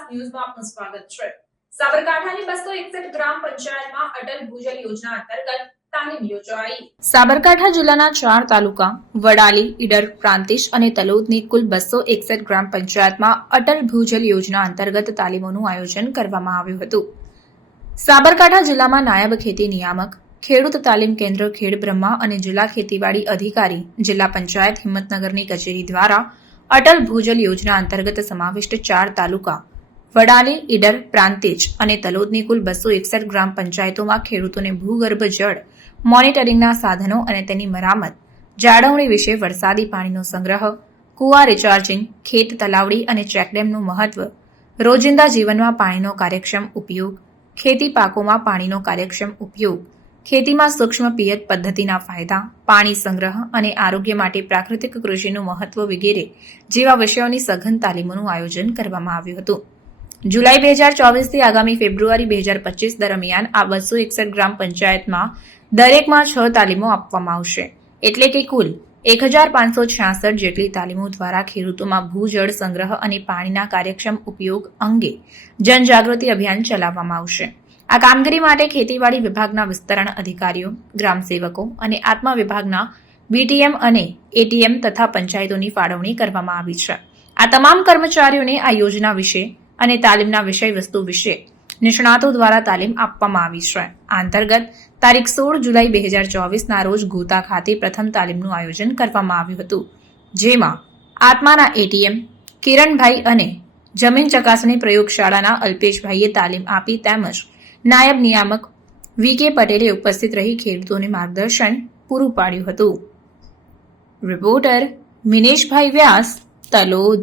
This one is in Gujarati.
આપનું સ્વાગત છે. સાબરકાંઠાની બસો એકસઠ ગ્રામ પંચાયતમાં અટલ ભૂજલ યોજના અંતર્ગત સાબરકાંઠા જિલ્લાના ચાર તાલુકા, વડાલી, ઈડર પ્રાંતિશ અને તલોદની કુલ બસો એકસઠ ગ્રામ પંચાયતમાં અટલ ભૂજલ યોજના અંતર્ગત તાલીમોનું આયોજન કરવામાં આવ્યું હતું. સાબરકાંઠા જિલ્લામાં નાયબ ખેતી નિયામક, ખેડૂત તાલીમ કેન્દ્ર ખેડ બ્રહ્મા અને જિલ્લા ખેતીવાડી અધિકારી, જિલ્લા પંચાયત હિંમતનગરની કચેરી દ્વારા અટલ ભૂજલ યોજના અંતર્ગત સમાવિષ્ટ ચાર તાલુકા વડાલી, ઈડર, પ્રાંતિજ અને તલોદની કુલ બસો એકસઠ ગ્રામ પંચાયતોમાં ખેડૂતોને ભૂગર્ભ જળ, મોનિટરિંગના સાધનો અને તેની મરામત, જાળવણી વિશે વરસાદી પાણીનો સંગ્રહ, કુવા રિચાર્જિંગ, ખેત તલાવડી અને ચેકડેમનું મહત્વ, રોજિંદા જીવનમાં પાણીનો કાર્યક્ષમ ઉપયોગ, ખેતી પાકોમાં પાણીનો કાર્યક્ષમ ઉપયોગ, ખેતીમાં સૂક્ષ્મ પિયત પદ્ધતિના ફાયદા, પાણી સંગ્રહ અને આરોગ્ય માટે પ્રાકૃતિક કૃષિનું મહત્વ વગેરે જેવા વિષયોની સઘન તાલીમોનું આયોજન કરવામાં આવ્યું હતું. જુલાઈ બે હજાર ચોવીસથી આગામી ફેબ્રુઆરી બે હજાર પચીસ દરમિયાન આ બસો એકસઠ ગ્રામ પંચાયતમાં દરેકમાં છ તાલીમો આપવામાં આવશે. એટલે કે કુલ એક હજાર પાંચસો છ્યાસઠ જેટલી તાલીમો દ્વારા ખેડૂતોમાં ભૂજળ સંગ્રહ અને પાણીના કાર્યક્ષમ ઉપયોગ અંગે જનજાગૃતિ અભિયાન ચલાવવામાં આવશે. આ કામગીરી માટે ખેતીવાડી વિભાગના વિસ્તરણ અધિકારીઓ, ગ્રામસેવકો અને આત્મા વિભાગના બીટીએમ અને એટીએમ તથા પંચાયતોની ફાળવણી કરવામાં આવી છે. આ તમામ કર્મચારીઓને આ યોજના વિશે અને તાલીમના વિષય વસ્તુ વિશે નિષ્ણાતો દ્વારા તાલીમ આપવામાં આવી છે. અંતર્ગત તારીખ સોળ જુલાઈ બે હજાર ચોવીસના રોજ ગોતા ખાતે પ્રથમ તાલીમનું આયોજન કરવામાં આવ્યું હતું, જેમાં આત્માના એટીએમ, કિરણભાઈ અને જમીન ચકાસણી પ્રયોગશાળાના અલ્પેશભાઈએ તાલીમ આપી તેમજ નાયબ નિયામક વી કે પટેલે ઉપસ્થિત રહી ખેડૂતોને માર્ગદર્શન પૂરું પાડ્યું હતું. રિપોર્ટર મિનેશભાઈ વ્યાસ, તલોદ.